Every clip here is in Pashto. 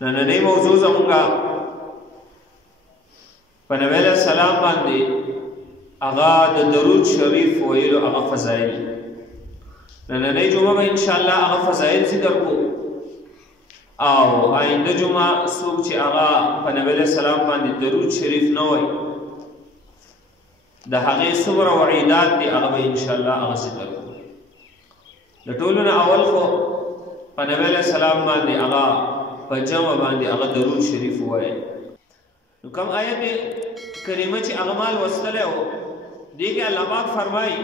نننی موضوع زمونږه په نبی علیه السلام باندې هغه د درود شریف ویلو هغه فضایل. نننی جمعه به انشاءالله هغه فضایل ذکر کو او آینده جمعه څوک چې هغه په نبی علیه السلام باندې درود شریف نه وایي د هغې څومره وعیدات دي هغه به انشاءالله هغه ذکر کو. د ټولو نه اول خو په نبی علیه السلام باندې هغه په جمع باندې هغه درود شریف ووایي. نو کوم آیت کریمه چې هغه مال وستلی و دې کې الله پاک فرمایي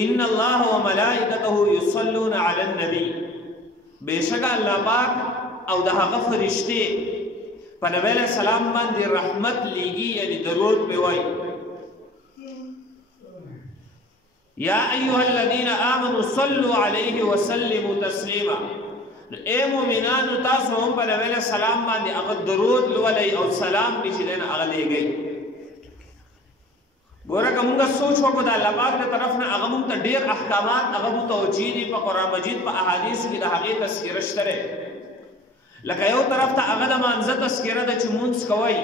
ان الله وملائکته یصلون علی النبی، بېشکه الله پاک او د هغه فرشتې په نبی علیه السلام باندې رحمت لیږي، یعنی درود پې وایي. یا ایها الذین آمنوا صلوا علیه وسلموا تسلیما، اے مومنانو تاسو هم په نبی علیه السلام باندې هغه درود لولئ او سلام دې چې دی نه هغه لیږئ. ګوره که مونږ سوچ وکړو د الله پاک د طرف نه هغه مونږ ته ډېر احکامات هغه متوجه دي په قرآن مجید په احادیثو کې د هغې تذکره شته دی. لکه یو طرف ته هغه د مانځه تذکره ده چې مونځ کوئ،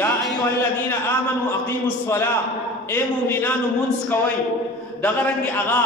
یا ایها الذین آمنوا اقیموا الصلاة، اے مومنانو مونځ کوئ. دغه رنګې هغه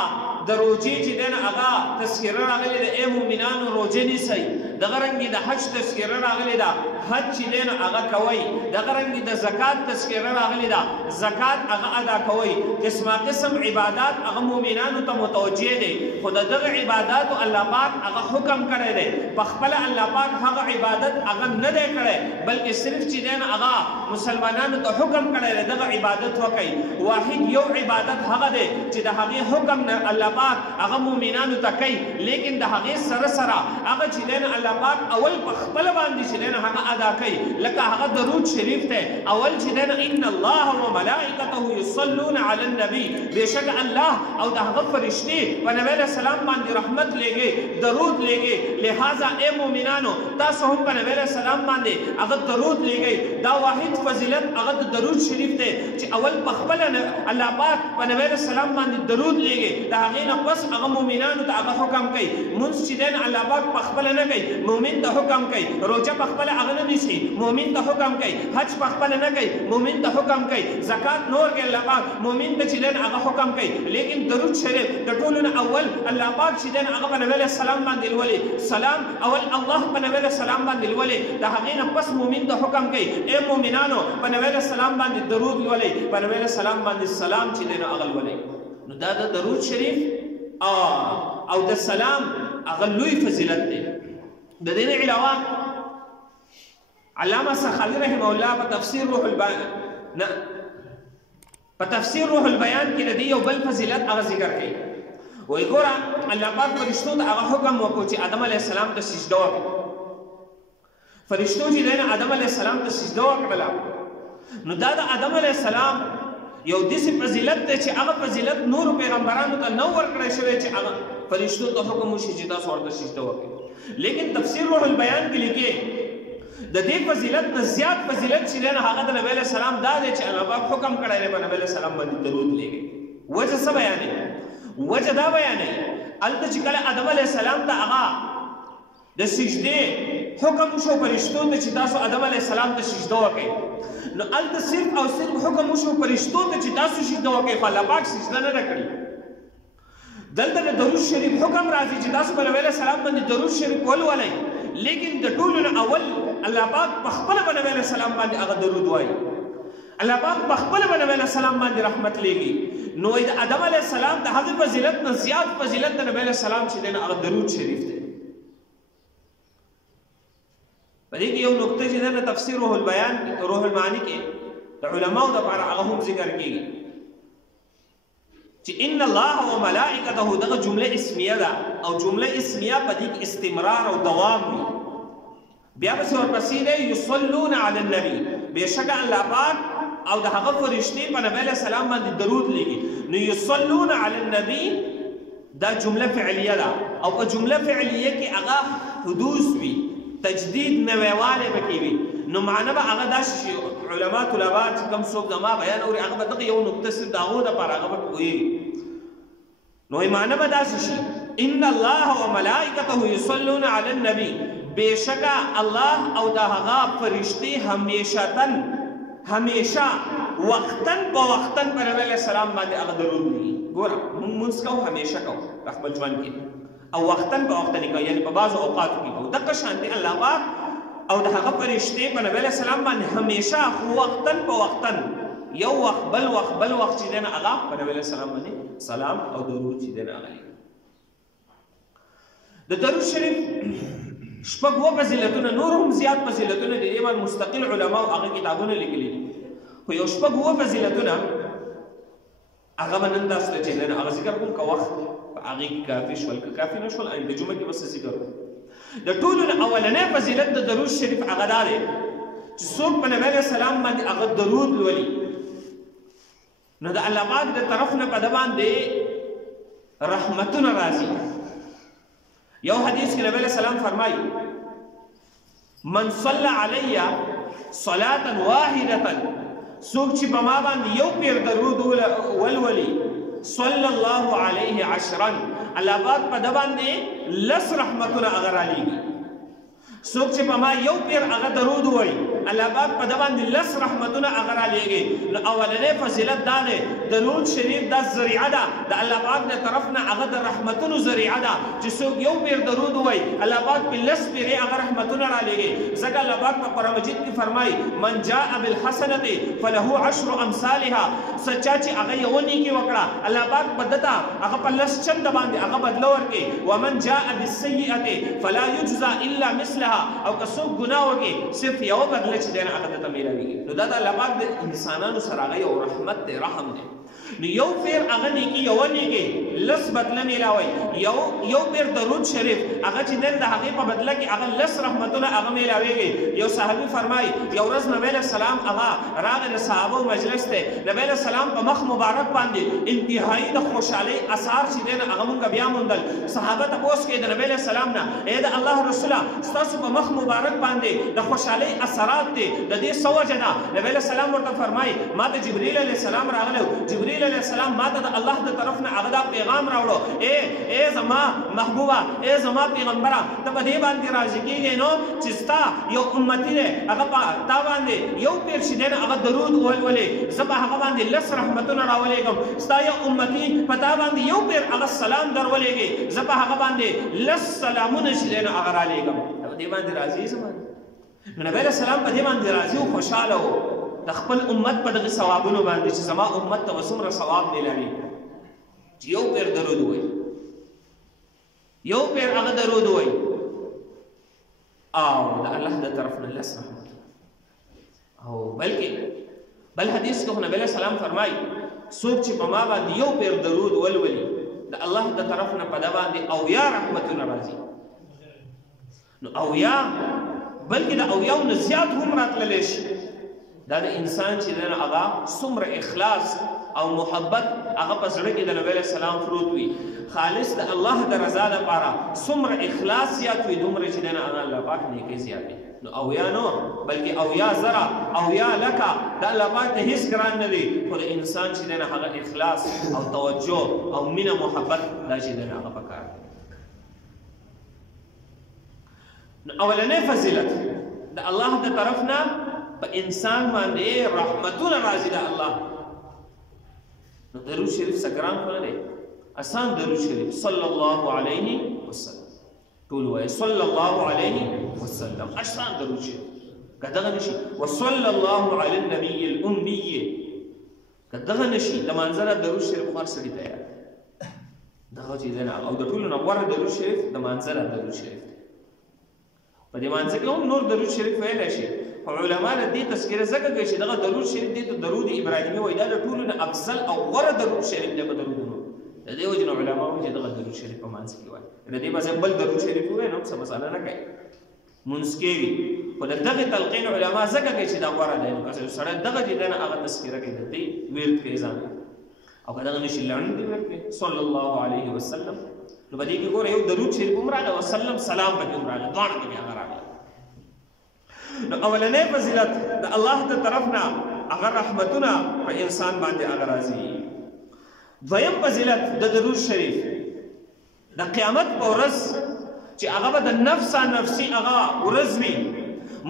د روجې چې دی نه هغه تذکره راغلې ده، اے مومنانو روجه نیسئ. دغه رنګې د حج تذکره راغلې ده، حج چې دی نه هغه کوئ. دغه رنګې د زکات تذکره راغلې ده، زکات هغه ادا کوئ. قسمه قسم عبادات هغه مومنانو ته متوجه دی، خو د دغه عباداتو الله پاک هغه حکم کړی دی. پخپله الله پاک هغه عبادت هغه نه دی کړی، بلکې صرف چې دی نه هغه مسلمانانو ته حکم کړی دی دغه عبادت وکئ. واحد یو عبادت هغه دی چې د هغې حکم نه الله پاک هغه مومنانو ته کوي، لیکن د هغې سره سره هغه چې دی نه الله پاک اول په خپله باندې چې دی نه هغه ادا کوي. لکه هغه درود شریف دی، اول چې دی نه ان الله وملائکته یصلون علی النبی، بېشکه الله او د هغه فرشتې په نبی علیه السلام باندې رحمت لیږي، درود لیږي. لہذا اے مومنانو تاسو هم په نبی علیه السلام باندې هغه درود لیږئ. دا واحد فضیلت هغه د درود شریف دی چې اول په خپله الله پاک په نبی علیه السلام باندې درود لیږي، د هغې نه پس هغه مومنانو ته هغه حکم کوي. مونځ چې دی نه الله پاک په خپله نه کوي، مومن ته حکم کوي. روژه په خپله هغه نه نیسي، مومن ته حکم کوي. حج په خپله نه کوي، مومن ته حکم کوي. زکات نور کوي الله پاک، مومن ته چې دی نه هغه حکم کوي. لیکن درود شریف د ټولو نه اول الله پاک چې دی نه هغه په نبی علیه السلام باندې لولي. سلام اول الله په نبی علیه السلام باندې لولي، د هغې نه پس مومن ته حکم کوي اے مومنانو په نبی علیه السلام باندې درود لولئ، په نبی علیه السلام باندې سلام چې دی نه هغه لولئ. نو دا د درود شریف او د سلام هغه لوی فضیلت دی. د دې نه علاوه علامه سخاوي رحمه الله په تفسیر روح البیان کې د دې یو بل فضیلت هغه ذکر کوي. وایي ګوره الله پاک فرشتو ته هغه حکم وکړو چې آدم علیه السلام ته سجده وکړي. فرشتو چې دی نه آدم علیه السلام ته سجده وکړله، نو دا د آدم علیه السلام یو داسې فضیلت دی چې هغه فضیلت نورو پیغمبرانو ته نه ورکړی شوی چې هغه فرشتو ته حکم وشي چې تاسو ورته سجده وکړئ. لیکن تفسیر روح البیان کې لیکي د دې فضیلت نه زیات فضیلت چې دی نه هغه د نبی علیه السلام دا دی چې الله پاک حکم کړی دی په نبی علیه السلام باندې درود لیږئ. وجه څه بیانوي؟ وجه دا بیانوي هلته چې کله آدم علیه السلام ته هغه د سجدې حکم وشو فرشتو ته چې تاسو آدم علیه السلام ته سجده وکړئ، نو هلته صرف او صرف حکم وشو فرشتو ته چې تاسو سجده وکړئ، خو الله پاک سجده نه ده کړې. دلته د درود شریف حکم راځي چې تاسو په نبی علیه السلام باندې درود شریف ولولئ، لیکن د ټولو نه اول الله پاک په خپله په نبی علیه السلام باندې هغه درود وایي. الله پاک په خپله په نبی علیه السلام باندې رحمت لیږي. نو د آدم علیه السلام د هغې فضیلت نه زیات فضیلت د نبی علیه السلام چې دی نه هغه درود شریف دی. په دې کې یو نقطه چې دی نه تفسیر روح المعانی کې د علماو دپاره هغه هم ذکر کېږي چې ان الله وملائکته دغه جمله اسمیه ده او جمله اسمیه په دې کې استمرار او دوام وي. بیا پسې ورپسې دی یصلون علی النبی، بېشکه الله پاک او د هغه فرشتې په نبی علیه السلام باندې درود لیږي. نو یصلون علی النبی دا جمله فعلیه ده او په جمله فعلیه کې هغه حدوث وي، تجدید نویوالی پکې وي. نو معنی به هغه داسې شي علما طلبا چې کوم څوک زما بیان اوري هغه به دغه یو نقطه صرف د هغو دپاره هغه به پوهېږي. نو معنی به داسې شي ان الله وملائکته یصلون علی النبی، بشکا الله او دا هغه فرشتي همیشه وقتن په وقتن پر نبی علیہ السلام باندې هغه درود وایي. ګوره مونږ کوو همیشه کوو خپل ژوند کې، او وقتن په وقتن کوو، یعنی په بعضو اوقاتو کې کوو. دغه شان دی الله پاک او د هغه فرشتي په نبی علیہ السلام باندې همیشه وقتن په وقتن یو وخت بل وخت چې دی نه هغه په نبی علیہ السلام باندې سلام او درود چې دی نه هغه لیکي. د درود شریف شپږ فضیلتونه، نور هم زیات فضیلتونه دي، دې باندې مستقل علما او هغه کتابونه لیکلي دي، خو یو شپږ فضیلتونه هغه به نن تاسو ته چې دی نه هغه ذکر کوم. که وخت په هغې کې کافي شول، که کافي نه شول آینده جمعه کې بس ذکر کوم. د ټولو نه اولنی فضیلت د درود شریف هغه دا دی چې څوک په نبی علیه السلام باندې هغه درود لولي نو د الله پاک د طرف نه په ده باندې رحمتونه راځي. یو حدیث کې نبی علیہ السلام فرمایي من صلى علی صلاة واحدة، څوک چې په ما باندې یو پیر درود ولولي صلی الله علیه عشرا، الله پاک په ده باندې لس رحمتونه هغه رالیږي. څوک چې په ما یو پیر هغه درود وایي الله پاک په ده باندې لس رحمتونه هغه رالیږي. نو اولنی فضیلت دا دی درود شریف دا ذریعه ده د الله پاک د طرف نه هغه د رحمتونو ذریعه ده چې څوک یو پیر درود وایي الله پاک په لس پیرې هغه رحمتونه رالیږي. ځکه الله پاک په قرآن مجید کې فرمایي من جاء بالحسنة فله عشر امثالها، سچا چې هغه یو نیکي وکړه الله پاک په ده ته هغه په لس چنده باندې هغه بدله ورکړي. ومن جاء بالسیئة فلا یجزى الا مثلها، او که څوک ګناه وکړي صرف یو بدله چې دی نه هغه ته میلاویږي. نو دا د الله پاک د انسانانو سره هغه یو رحمت دی، رحم دی. نو یو پیر هغه نیکي یو نیکي لس بدله میلاوي، یو پیر درود شریف هغه چې دی د هغې په بدله کې هغه لس رحمتونه هغه میلاویږي. یو صحابي فرمایي یو ورځ نبی علیه السلام هغه راغی د صحابو مجلس دی، نبی علیه السلام په مخ مبارک باندې انتهایي د خوشحالۍ اثار چې دی نه هغه مونږ بیا موندل. صحابه تپوس کوي د نبی علیه السلام نه ای د الله رسوله ستاسو په مخ مبارک باندې د خوشحالۍ اثرات دي، د دې څه وجه ده؟ نبی علیه السلام ورته فرمایي ما ته جبریل علیه السلام راغلی، جبریل علیه السلام ما ته د الله د طرف نه هغه دا پیغام راوړو ای زما محبوبه، ای زما پیغمبره، ته په دې باندې راضي کېږې نو چې ستا یو امتي دی هغه په تا باندې یو پیر چې دی نه هغه درود ولولې زه په هغه باندې لس رحمتونه راولېږم. ستا یو امتي په تا باندې یو پیر هغه سلام درولېږي زه په هغه باندې لس سلامونه چې دی نه هغه رالیږم. په دې باندې راضي زما نبی علیہ السلام په دې باندې راضي او خوشحاله و د خپل امت په دغه ثوابونو باندې چې زما امت ته څومره ثواب میلاوي چې یو پیر درود وایي، یو پیر هغه درود وایي او د الله د طرف نه لس رحمت. او بلکې بل حدیث کې نبی علیہ السلام فرمایي څوک چې په ما باندې یو پیر درود ولولي د الله د طرف نه په ده باندې اویا رحمتونه راځي. نو اویا بلکې د اویاو نه زیات هم راتللی شي. دا د انسان چې دی نه هغه څومره اخلاص او محبت هغه په زړه کې د نبی علیه السلام پروت وي، خالص د الله د رضا لپاره څومره اخلاص زیات وي دومره چې دی نه هغه الله پاک نیکۍ زیات وي. نو اویا نو بلکې اویا زره اویا لکه د الله پاک ته هېڅ ګران نه دی، خو د انسان چې دی نه هغه اخلاص او توجه او مینه محبت دا چې دی نه هغه پکار دی. اولنی فضیلت د الله د طرف نه په انسان باندې رحمتونه راځي د الله. نو درود شریف څه ګران خو نه دی، آسان درود شریف صلی الله علیه وسلم ټول وایي صلی الله علیه وسلم آسان درود شریف که دغه نشي وصلی الله علی النبی الامی که دغه نشي د منظره درود شریف خو هر سړي ته یاد دغه چې دی نه او د ټولو نه غوره درود شریف د منظره درود شریف دی. په دې مانځه کې هم نور درود شریف ویلی شي، خو علما له دې تذکره ځکه کوي چې دغه درود شریف دې ته درود ابراهیمي وایي، دا د ټولو نه افضل او غوره درود شریف دی په درودونو. د دې وجې نه علما وایي چې دغه درود شریف په مانځ کې وایي. د دې په ځای بل درود شریف ووایي نو څه مسله نه کوي، مونځ کېږي. خو د دغې تلقین علما ځکه کوي چې دا غوره دی. نو که سړی دغه چې دی نه هغه تذکره کوي د دې ویل کوي ځان او که دغه نشي لړن دې ویل کوي صلی الله علیه وسلم. نو په دې کې ګوره یو درود شریف هم راغلی وسلم سلام پکې هم راغلی، دواړه پکې هغه راغلی. نو اولنی فضیلت د الله د طرف نه هغه رحمتونه په انسان باندې هغه راځي. دویم فضیلت د درود شریف د قیامت په ورځ چې هغه به د نفسا نفسي هغه ورځ وي،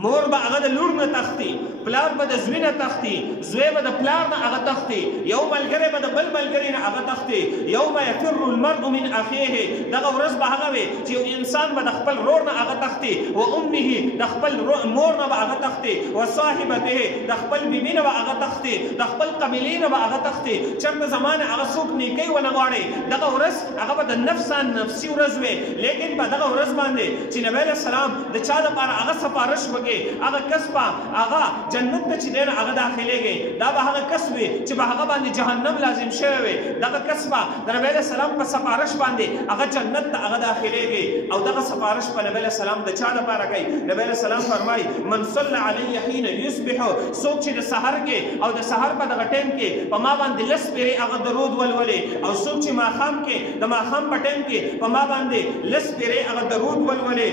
مور به هغه د لور نه تختی، پلار به د زوی نه تختی، زوی به د پلار نه هغه تختی، یو ملګری به د بل ملګري نه هغه تختی. یوم یفر المرء من اخیه، دغه ورځ به هغه وي چې یو انسان به د خپل رور نه هغه تختی، و امه د خپل مور نه به هغه تختی، و صاحبته د خپل بیبي نه به هغه تختی، د خپل قبیلې نه به هغه تختی. چېرته زمانه هغه څوک نیکۍ ونه غواړي، دغه ورځ هغه به د نفسا نفسي ورځ وي. لیکن په دغه ورځ باندې چې نبی علیه السلام د چا دپاره هغه سفارش وکړي، هغه کس به هغه جنت ته چې دی نو هغه داخلېږي، دا به هغه کس وي چې به هغه باندې جهنم لازم شوی وي، دغه کس به د نبی علیه السلام په سفارش باندې هغه جنت ته هغه داخلېږي. او دغه سفارش په نبی علیه السلام د چا لپاره کوي؟ نبی علیه السلام فرمایي من صلی علی حین یصبح، څوک چې د سحر کې او د سحر په دغه ټایم کې په ما باندې لس پیرې هغه درود ولولي، او څوک چې ماښام کې د ماښام په ټایم کې په ما باندې لس پیرې هغه درود ولولي،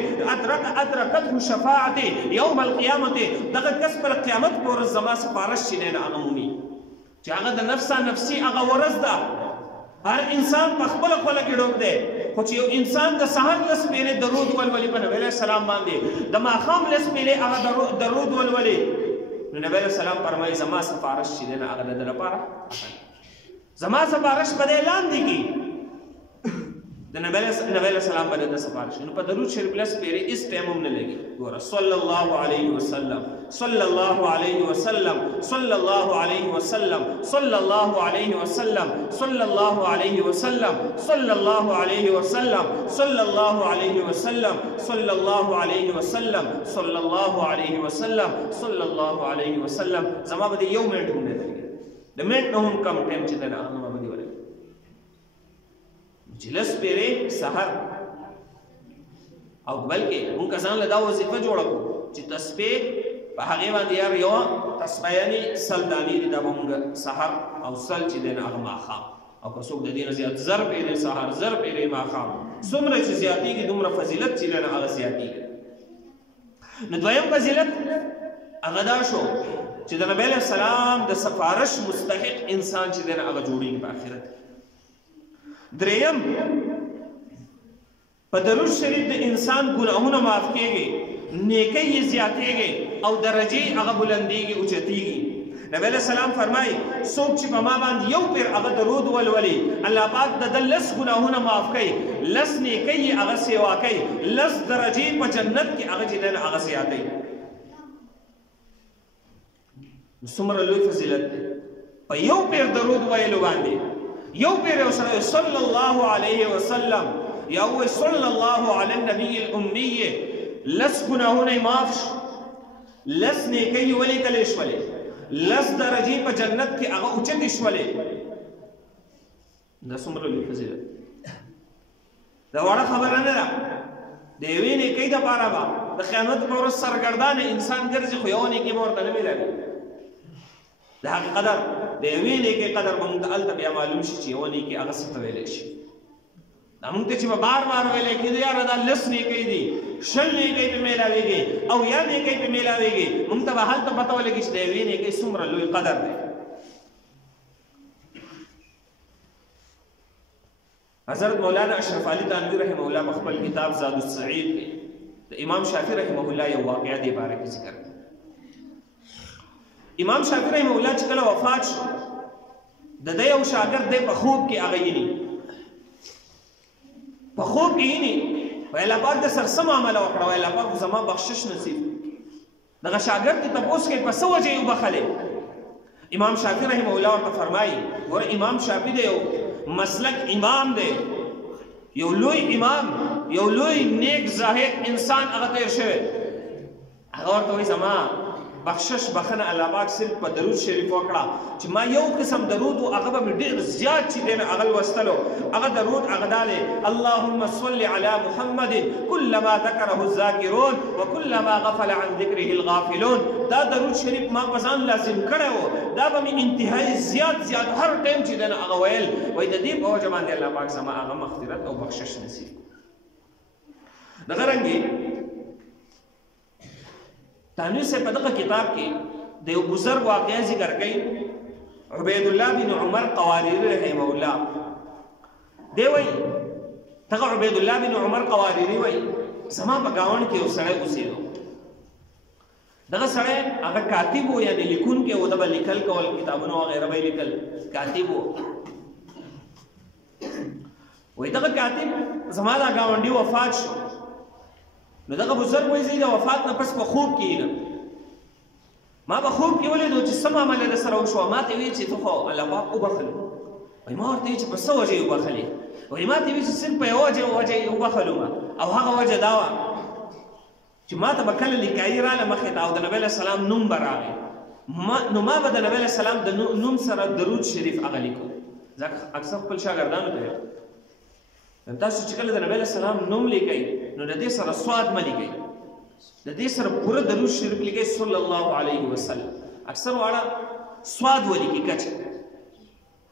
ادرکته شفاعتي یوم القیامت، دغه کس پر قیامت په ورځ زما سفارش چې دی نو هغه مومي، چې هغه د نفسا نفسي هغه ورځ ده. هر انسان په خپله خوله کې ډوب دی، خو چې یو انسان د سهار لس پیرې درود ولولي په نبی علیه السلام باندې، د ماښام لس پیرې هغه درود ولولي، نو نبی علیه السلام فرمایي زما سفارش چې دی نو هغه د ده لپاره، زما سفارش به دی لاندې کي د نبی علیه السلام باندې د سفارش. نو په درود شریف لس پیرې هېڅ ټایم هم نه لګي. ګوره صلی الله علیه وسلم، صلی الله علیه وسلم، صلی الله علیه وسلم، صلی الله علیه وسلم، صلی الله علیه وسلم، صلی الله علیه وسلم، صلی الله علیه وسلم، صلی الله علیه وسلم، صلی الله علیه وسلم، صلی الله علیه وسلم. زما به یو منټ هم نه لګي، د منټ نه هم کم ټایم چې دی نو هغه به دې ولګي. چې لس پیرې سحر، او بلکې مونږ ځان له دا وظیفه جوړه کړو چې تسبیح په هغې باندې یار یوه تسبیح یعنې سل دانې دي، دا به مونږ سحر او سل چې دی نو هغه ماښام، او که څوک د دې نه زیات زر پیرې سحر زر پیرې ماښام، څومره چې زیاتېږي دومره فضیلت چې دی نو هغه زیاتېږي. نو دویم فضیلت هغه دا شو چې د نبی علیه السلام د سفارش مستحق انسان چې دی نو هغه جوړېږي په آخرت کې. دریم په درود شریف د انسان ګناهونه معاف کېږي، نیکۍ یې زیاتېږي او درجې هغه بلندېږي اوچتېږي. نبی علیه السلام فرمایي څوک چې په ما باندې یو پیر هغه درود ولولي، الله پاک د ده لس ګناهونه معاف کوي، لس نیکۍ یې هغه سیوا کوي، لس درجې په جنت کې هغه چې دی نو هغه زیاتوي. څومره لوی فضیلت دی په یو پیر درود ویلو باندې. یو پیر یو سره صلی الله علیه وسلم یا وایي صلی الله علی النبی الامي، لس ګناهونه معاف شو، لس نیکۍ ولیکلې شولې، لس درجې په جنت کې هغه اوچتې شولې. دا څومره لوی فضیلت، دا وړه خبره نه ده. د یوې نیکۍ دپاره به د قیامت په ورځ سرګردانه انسان ګرځي، خو یوه نیکۍ به ورته نه میلاوي. د هغې قدر د یوې نیکۍ قدر به موږ ته هلته بیا معلوم شي چې یوه نیکۍ هغه څه ته ویلی شي. دا موږ ته چې به بار بار ویلی کېده یاره دا لس نیکۍ دي، شل نیکۍ پې میلاوېږي او یا نیکۍ پې میلاوېږي، موږ ته به هلته پته ولګي چې د یوې نیکۍ څومره لوی قدر دی. حضرت مولانا اشرف علي تانوي رحمه الله په خپل کتاب زاد السعید کې د امام شافعي رحمه الله یو واقعه دې باره کې ذکر کړي. امام شافعي رحمه الله چې کله وفات شو، د ده یو شاګرد دی په خوب کې هغه ویني، په خوب کې ویني، وایي الله پاک د سر څه معامله وکړه، وایي الله پاک زما بخشش نصیب. دغه شاګرد ته تپوس کوي په څه وجه یې وبخلې؟ امام شافعي رحمه الله ورته فرمایي ګوره امام شافعي دی یو مسلک امام دی، یو لوی امام، یو لوی نیک زاهد انسان هغه تیر شوی. هغه ورته وایي زما بخشش بخنه الله پاک صرف په درود شریف وکړه چې ما یو قسم درود و هغه به مې ډېر زیات چې دی نو هغه لوستلو. هغه درود هغه دا دی اللهم صل علی محمد کلما ذکره الذاکرون وکلما غفل عن ذکره الغافلون. دا درود شریف ما په ځان لازم کړی و، دا به مې انتهایی زیات هر ټایم چې دی نو هغه ویل. وایي د دې په وجه باندې الله پاک زما هغه مغفرت او بخشش نصیب. دغه رنګې تانوی سے پدغه کتاب کې د یو بزرګ واقعه ذکر کړي، عبید الله بن عمر قواريري رحمه الله. دی وایي دغه عبید الله بن عمر قواريري وایي زما په ګاونډ کې یو سړی اوسېدو. دغه سړی هغه کاتب و، یعنې لیکونکی و، د به لیکل کول، کتابونه وغیره به یې لیکل، کاتب و. وایي دغه کاتب زما دا ګاونډي وفات شو. نو دغه بزرګ وایي زه د وفات نه پس په خوب کې یم. ما به خوب کې ولیدو چې څه معامله درسره وشوه. ما ته ویل چې ته خو الله پاک وبخلو. وایي ما ورته ویل چې په څه وجه یې وبخلې؟ وایي ما ته ویل چې صرف په یوه وجه یې وبخلو، او هغه وجه دا وه چې ما ته به کله لیکایي راله مخې ته او د نبي علیه السلام نوم به راغی، نو ما به د نبي علیه السلام د نوم سره درود شریف هغه لیکو. ځکه اکثر خپل شاګردانو ته تاسو چې کله د نبي علیه السلام نوم لیکئ نو د دې سره سواد مه لیکئ، د دې سره پوره درود شریف لیکئ صلی الله علیه وسلم. اکثر واړه سواد ولیکي کچ.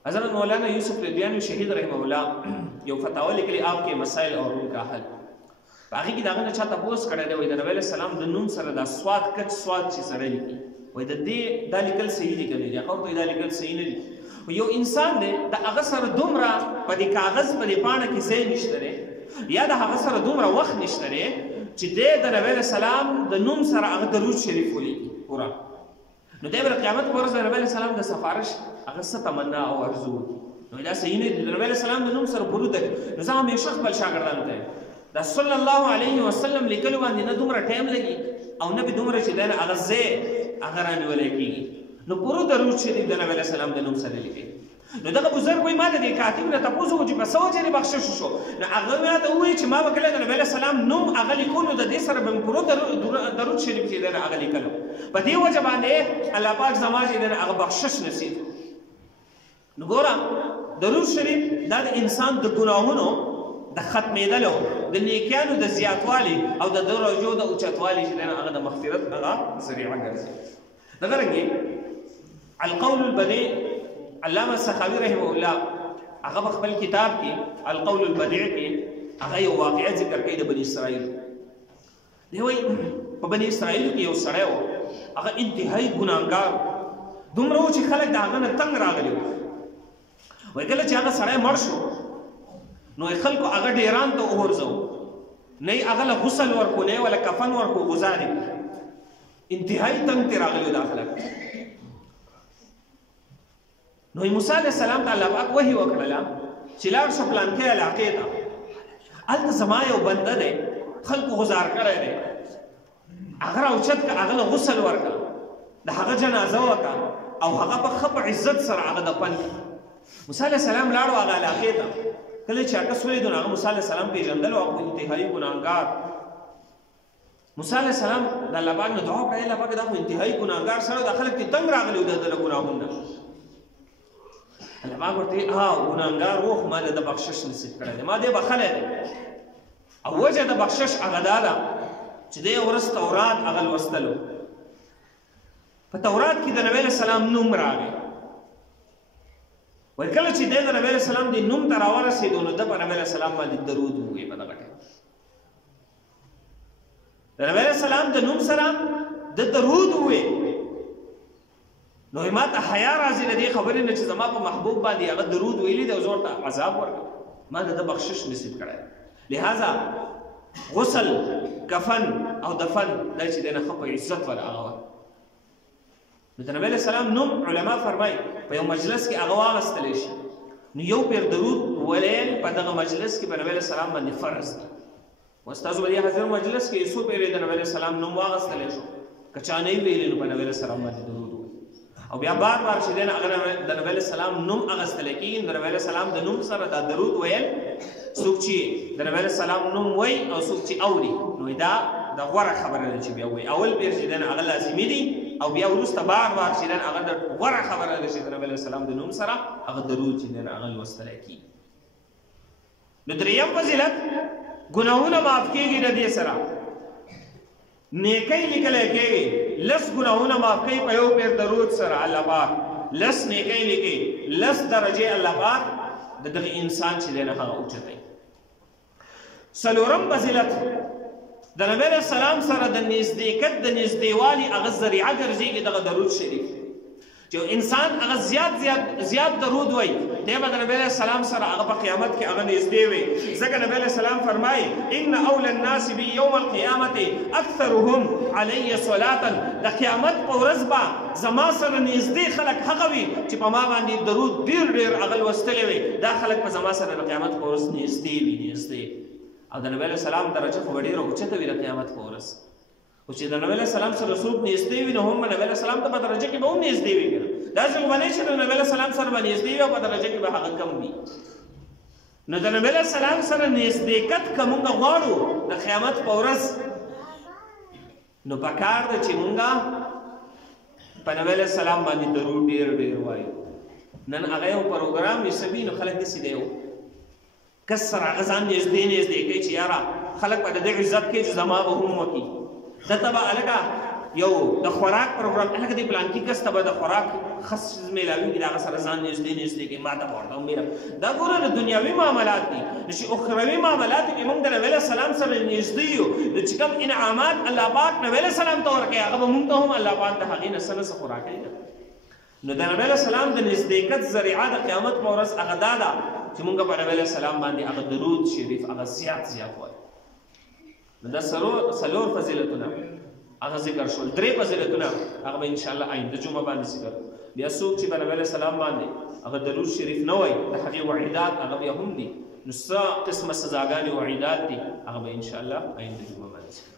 حضرت مولانا یوسف ردیانی شهید رحمه الله یو فتاوی لیکلي آپ کے مسائل اور ان کا حل. په هغې کې د هغه نه چا تپوس کړی دی، وایي د نبي علیه السلام د نوم سره دا سواد کچ سواد چې سړی لیکي، وایي د دې دا لیکل صحیح لیکل دی. هغه ورته دا لیکل صحیح نه دي. یو انسان دی د هغه سره دومره په دې کاغذ په دې پاڼه کې ځای نشته دی، یا د هغه سره دومره وخت نشته دی چې دی د نبي علیه السلام د نوم سره هغه درود شریف ولیکي پوره. نو دی به د قیامت په ورځ د نبي علیه السلام د سفارش هغه څه تمنا او آرزو وکړي. نو دا صحیح نه دي. د نبي علیه السلام د نوم سره درود دی. نو زه همیشه خپل شاګردانو ته دا صلی الله علیه وسلم لیکلو باندې نه دومره ټایم لګي او نه به دومره چې دی نه هغه ځای هغه رانیولی کېږي. نو پوره درود شریف د نبي علیه السلام د نوم سره لیکئ. نو دغه بزرګ وایي ما د دې کاتب نه تپوس وکړو چې په څه وجه دې بخشش وشو. نو هغه راته ووایي چې ما به کله د نبي علیه السلام نوم هغه لیکو نو د دې سره به مې پوره درود شریف چې دی نه هغه لیکلو. په دې وجه باندې الله پاک زما چې دی نه هغه بخشش نصیب. نو ګوره درود شریف دا د انسان د ګناهونو د ختمېدلو، د نیکیانو د زیاتوالي او د درجو د اوچتوالي چې دی نه هغه د مغفرت هغه ذریعه ګرځي. دغه رنګې القول البدیع علامه سخاوي رحمه الله هغه په خپل کتاب کې القول البدیع کې هغه یو واقعه ذکر کوي د بني اسرائیل. دی وایي په بني اسرائیل کې یو سړی و، هغه انتهایی ګناهګار دومره و چې خلک د هغه نه تنګ راغلي وو. وایي کله چې هغه سړی مړ شو نو خلکو هغه ډیران ته وغورځوه، نه یې هغه له غسل ورکړو، نه یې ولا کفن ورکړو، غزار یې انتهایی تنګ ترې راغلي دا خلک. نو موسی علیه السلام ته الله پاک وحی وکړله چې لاړ شه پلانکۍ علاقې ته، هلته زما یو بنده دی خلکو غزار کړی دی، هغه راوچت کړه، هغه له غسل ورکړه، د هغه جنازه وکړه او هغه په ښه په عزت سره هغه دفن کړه. موسی علیه السلام لاړو هغه علاقې ته. کله چې عکس ولیدو نو هغه موسی علیه السلام پېژندلو، هغه انتهایي ګناهګار. موسی علیه السلام د الله پاک نه دعا وکړه، الله پاک دا خو انتهایي ګناهګار سړی و، دا خلک ترې تنګ راغلي وو د ده له ګناهونو نه. الله پاک ورته ګناهګار و خو ما د بخشش نصیب کړی دی، ما دې بخلی دی. او وجه د بخشش هغه دا ده چې دی یو ورځ تورات هغه لوستلو. په تورات کې د نبي علیه السلام نوم راغی. وایي کله چې دی د نبي علیه السلام د نوم ته راورسېدو نو ده په نبي علیه السلام باندې درود ووایي. په دغه ټایم د نبي علیه السلام د نوم سره د درود ووایي. نو ما ته حیا راځي له دې خبرې نه چې زما په محبوب باندې هغه درود ویلی دی او زه ورته عذاب ورکړم، ما د ده بخشش نصیب کړی. لہذا غسل، کفن او دفن دا چې دی نه ښه په عزت ولا هغه وه. نو د نبي علیه السلام نوم علما فرمایي په یو مجلس کې هغه واغستلی شي نو یو پیر درود ویل په دغه مجلس کې په نبي علیه السلام باندې فرض دی. استازو په دې حاضر مجلس کې څو پیرې د نبي علیه السلام نوم واغستلی شو، که چا نه یې ویلي نو په نبي علیه السلام باندې درود او بیا بار بار چې دی نه هغه د نبي علیه السلام نوم اخیستلی کېږي. د نبي علیه السلام د نوم سره دا درود ویل څوک چې د نبي علیه السلام نوم وایي او څوک چې اوري نو دا د غوره خبره ده چې بیا وایي. اول پیر چې دی نه هغه لازمي دي او بیا وروسته بار بار چې دی نه هغه د غوره خبره ده چې د نبي علیه السلام د نوم سره هغه درود چې دی نه هغه لوستلی کېږي. نو درېیم فضیلت ګناهونه معاف کېږي د دې سره. نیکی لیکلی کېږي، لس ګناهونه معاف کوي په یو پیر درود سره. الله پاک لس نیکی لیکي، لس درجې الله پاک د دغه انسان چې دی نه هغه اوچتوي. څلورم فضیلت د نبي علیه السلام سره د نږدېکت د نږدېوالي هغه ذریعه ګرځېږي دغه درود شریف چې انسان هغه زیات درود وای دی به د نبی علیه السلام سره هغه په قیامت کې هغه نږدې وي ځکه نبی علیه السلام فرمایي ان اول الناس بي یوم القیامة اکثرهم علی صلاة د قیامت په ورځ به زما سره نږدې خلک هغه وي چې په ما باندې درود ډېر هغه لوستلی وي دا خلک په زما سره د قیامت په ورځ نږدې وي نږدې او د نبی علیه السلام درجه خو به ډېره اوچته وي د قیامت په ورځ او چې د نبی علیه السلام سره څوک نږدې وي نو هم نبی علیه السلام ته په درجه کې به هم نږدې وي که داسې خو به نه چې د نبی علیه السلام سره به نږدې وي او په درجه کې به هغه کم وي نو د نبی علیه السلام سره نږدېکت که مونږ غواړو د قیامت په ورځ نو پکار ده چې مونږ په نبی علیه السلام باندې درود ډېر وایو نن هغه یو پروګرام نصبي نو خلک داسې دی کس سره هغه ځان نږدې کوي چې یاره خلک به د دې عزت کوي چې زما به هم وکړي دلته به هلکه یو د خوراک پروګرام هلکه دې پلانکي کس ته به د خوراک خس میلاوي د هغه سره ځان نږدې کوي ما ته به ورته ومیره دا ګوره د دنیاوي معاملات دي چې اخروي معاملات کې موږ د نبي علیه السلام سره نږدې یو نو چې کوم انعامات الله پاک نبي علیه السلام ته ورکوي هغه به موږ ته هم الله پاک د هغې نه څه نه څه خوراکوي نو د نبي علیه السلام د نږدېکت ذریعه د قیامت په ورځ هغه دا ده چې موږ په نبي علیه السلام باندې هغه درود شریف هغه زیات وایو نو دا څلور فضیلتونه هغه ذکر شول درې فضیلتونه هغه به انشاءالله آینده جمعه باندې ذکر بیا څوک چې په نبي علیه السلام باندې هغه درود شریف نه وایي د هغې وعیدات هغه بیا هم دي نو څه قسمه سزاګانې وعیدات دي هغه به انشاءالله آینده جمعه باندې ذکر